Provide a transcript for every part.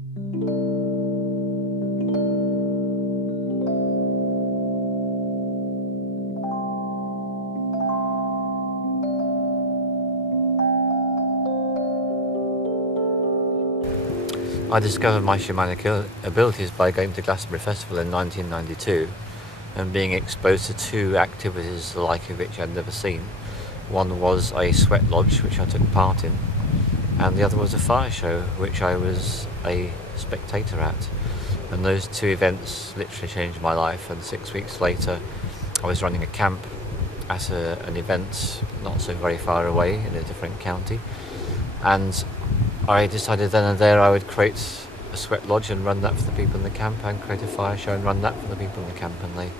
I discovered my shamanic abilities by going to Glastonbury Festival in 1992 and being exposed to two activities the like of which I'd never seen. One was a sweat lodge, which I took part in, and the other was a fire show, which I was a spectator at. And those two events literally changed my life, and 6 weeks later I was running a camp at an event not so very far away in a different county, and I decided then and there I would create a sweat lodge and run that for the people in the camp, and create a fire show and run that for the people in the camp, and they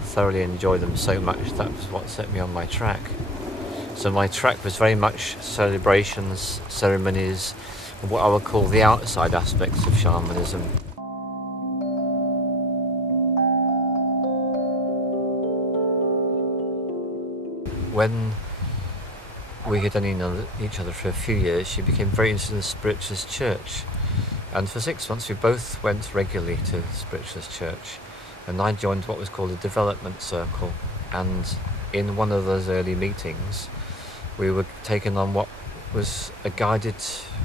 thoroughly enjoyed them so much that was what set me on my track. So my track was very much celebrations, ceremonies, what I would call the outside aspects of shamanism. When we had known each other for a few years, she became very interested in the Spiritualist Church, and for 6 months we both went regularly to the Spiritualist Church, and I joined what was called a development circle. And in one of those early meetings we were taken on what was a guided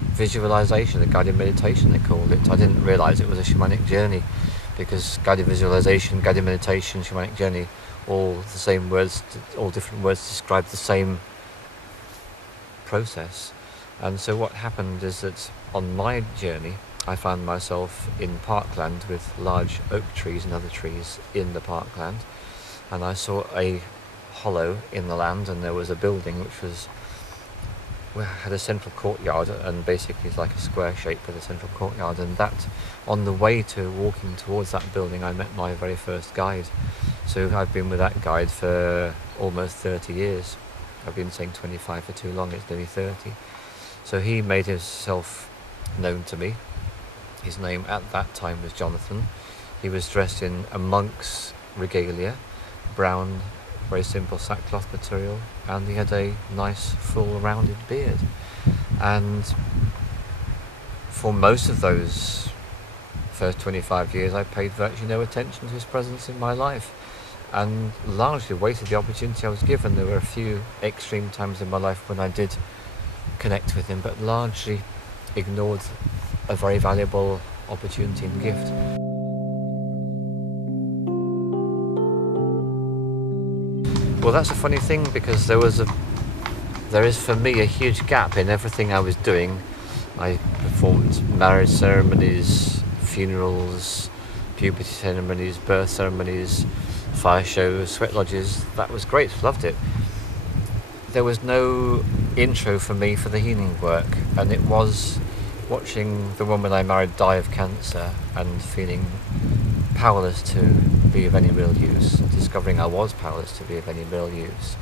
visualization, a guided meditation they called it. I didn't realise it was a shamanic journey, because guided visualization, guided meditation, shamanic journey, all the same words, all different words describe the same process. And so what happened is that on my journey I found myself in parkland with large oak trees and other trees in the parkland, and I saw a hollow in the land, and there was a building which had a central courtyard, and basically it's like a square shape with a central courtyard. And that, on the way to walking towards that building, I met my very first guide. So I've been with that guide for almost 30 years. I've been saying 25 for too long, it's nearly 30. So he made himself known to me. His name at that time was Jonathan. He was dressed in a monk's regalia, brown, very simple sackcloth material, and he had a nice full rounded beard. And for most of those first 25 years I paid virtually no attention to his presence in my life, and largely waited the opportunity I was given. There were a few extreme times in my life when I did connect with him, but largely ignored a very valuable opportunity and gift. Well, that's a funny thing, because there is for me a huge gap in everything I was doing. I performed marriage ceremonies, funerals, puberty ceremonies, birth ceremonies, fire shows, sweat lodges. That was great, loved it. There was no intro for me for the healing work, and it was watching the woman I married die of cancer and feeling powerless to be of any real use, discovering I was powerless to be of any real use.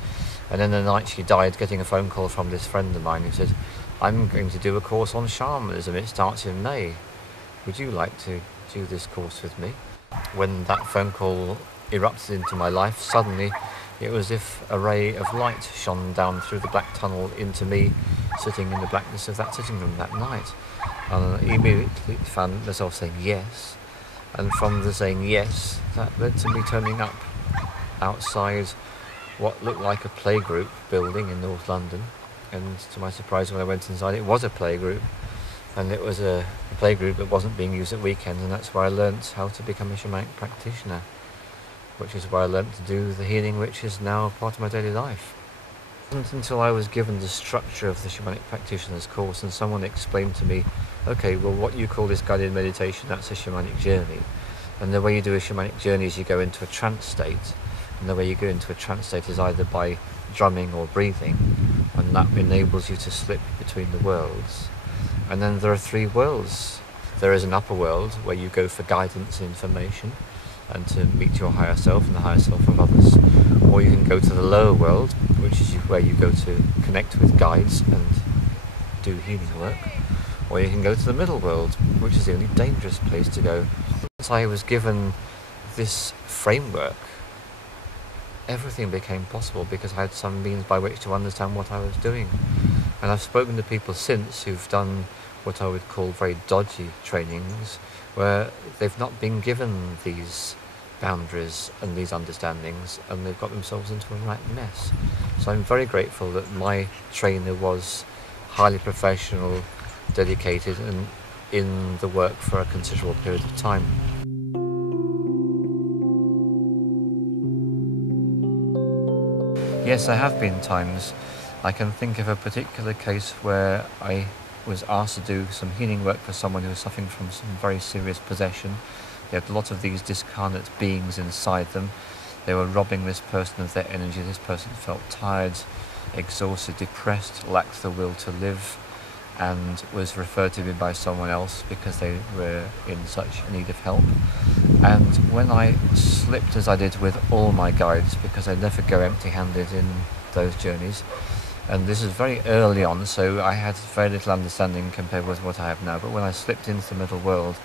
And then the night she died, getting a phone call from this friend of mine who said, "I'm going to do a course on shamanism, it starts in May. Would you like to do this course with me?" When that phone call erupted into my life, suddenly it was as if a ray of light shone down through the black tunnel into me, sitting in the blackness of that sitting room that night. And I immediately found myself saying yes, and from the saying yes, that led to me turning up outside what looked like a playgroup building in North London. And to my surprise, when I went inside, it was a playgroup, and it was a playgroup that wasn't being used at weekends, and that's where I learnt how to become a shamanic practitioner, which is where I learnt to do the healing which is now part of my daily life. It wasn't until I was given the structure of the Shamanic Practitioner's course and someone explained to me, okay, well, what you call this guided meditation, that's a shamanic journey. And the way you do a shamanic journey is you go into a trance state, and the way you go into a trance state is either by drumming or breathing, and that enables you to slip between the worlds. And then there are three worlds. There is an upper world where you go for guidance and information, and to meet your higher self and the higher self of others. Or you can go to the lower world, which is where you go to connect with guides and do healing work. Or you can go to the middle world, which is the only dangerous place to go. Once I was given this framework, everything became possible, because I had some means by which to understand what I was doing. And I've spoken to people since who've done what I would call very dodgy trainings, where they've not been given these boundaries and these understandings, and they've got themselves into a right mess. So I'm very grateful that my trainer was highly professional, dedicated, and in the work for a considerable period of time. Yes, there have been times. I can think of a particular case where I was asked to do some healing work for someone who was suffering from some very serious possession. They had a lot of these discarnate beings inside them. They were robbing this person of their energy. This person felt tired, exhausted, depressed, lacked the will to live, and was referred to me by someone else because they were in such need of help. And when I slipped, as I did with all my guides, because I never go empty-handed in those journeys, and this is very early on, so I had very little understanding compared with what I have now, but when I slipped into the middle world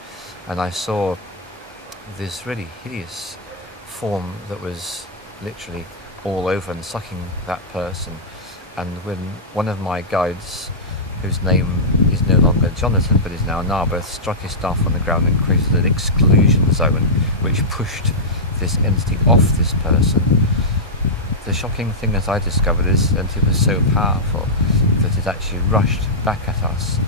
and I saw this really hideous form that was literally all over and sucking that person, and when one of my guides, whose name is no longer Jonathan but is now Narberth, struck his staff on the ground and created an exclusion zone which pushed this entity off this person. The shocking thing, as I discovered, is this entity was so powerful that it actually rushed back at us,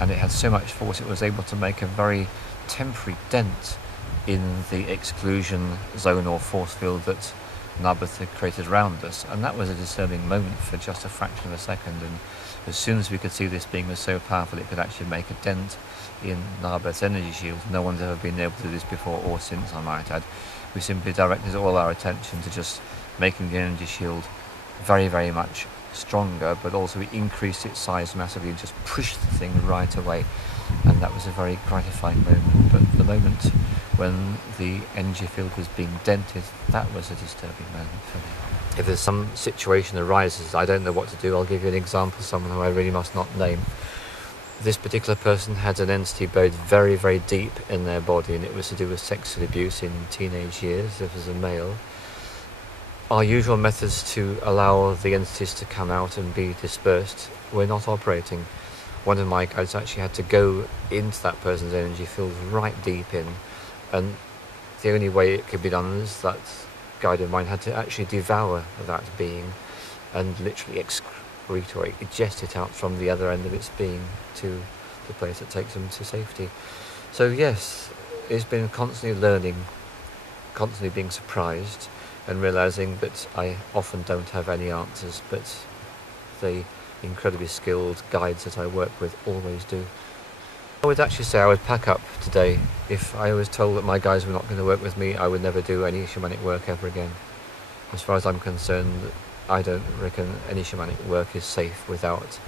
and it had so much force it was able to make a very temporary dent in the exclusion zone or force field that Narberth had created around us, and that was a disturbing moment for just a fraction of a second. And as soon as we could see this being was so powerful it could actually make a dent in Narberth's energy shield, no one's ever been able to do this before or since, I might add. We simply directed all our attention to just making the energy shield very, very much stronger, but also we increased its size massively and just pushed the thing right away, and that was a very gratifying moment. But the moment when the energy field was being dented, that was a disturbing moment for me. If there's some situation arises, I don't know what to do. I'll give you an example, someone who I really must not name. This particular person had an entity buried very, very deep in their body, and it was to do with sexual abuse in teenage years. It was a male. Our usual methods to allow the entities to come out and be dispersed were not operating. One of my guides actually had to go into that person's energy field right deep in, and the only way it could be done is that guide of mine had to actually devour that being and literally excrete or eject it out from the other end of its being to the place that takes them to safety. So yes, it's been constantly learning, constantly being surprised, and realising that I often don't have any answers, but the incredibly skilled guides that I work with always do. I would actually say I would pack up today. If I was told that my guides were not going to work with me, I would never do any shamanic work ever again. As far as I'm concerned, I don't reckon any shamanic work is safe without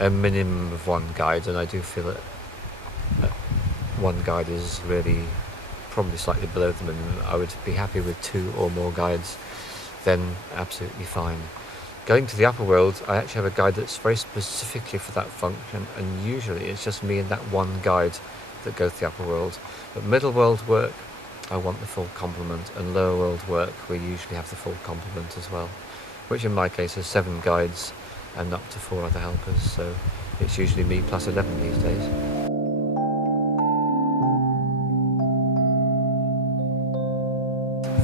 a minimum of one guide, and I do feel that one guide is really probably slightly below them, and I would be happy with 2 or more guides, then absolutely fine. Going to the upper world, I actually have a guide that's very specifically for that function, and usually it's just me and that one guide that go to the upper world. But middle world work, I want the full complement, and lower world work, we usually have the full complement as well, which in my case is 7 guides and up to 4 other helpers, so it's usually me plus 11 these days.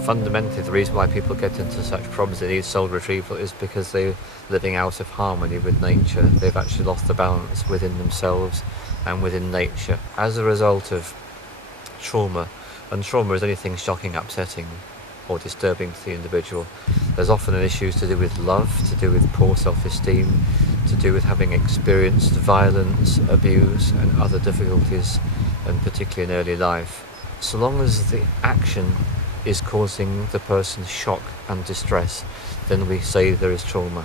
Fundamentally, the reason why people get into such problems that need soul retrieval is because they're living out of harmony with nature. They've actually lost the balance within themselves and within nature as a result of trauma. And trauma is anything shocking, upsetting or disturbing to the individual. There's often issues to do with love, to do with poor self-esteem, to do with having experienced violence, abuse and other difficulties, and particularly in early life. So long as the action is causing the person shock and distress, then we say there is trauma.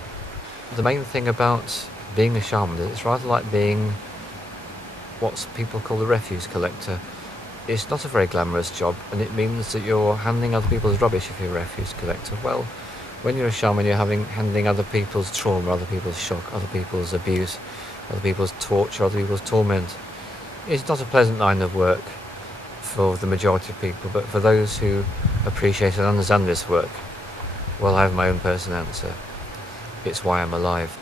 The main thing about being a shaman is it's rather like being what people call a refuse collector. It's not a very glamorous job, and it means that you're handling other people's rubbish if you're a refuse collector. Well, when you're a shaman, you're handling other people's trauma, other people's shock, other people's abuse, other people's torture, other people's torment. It's not a pleasant line of work for the majority of people, but for those who appreciate and understand this work, well, I have my own personal answer. It's why I'm alive.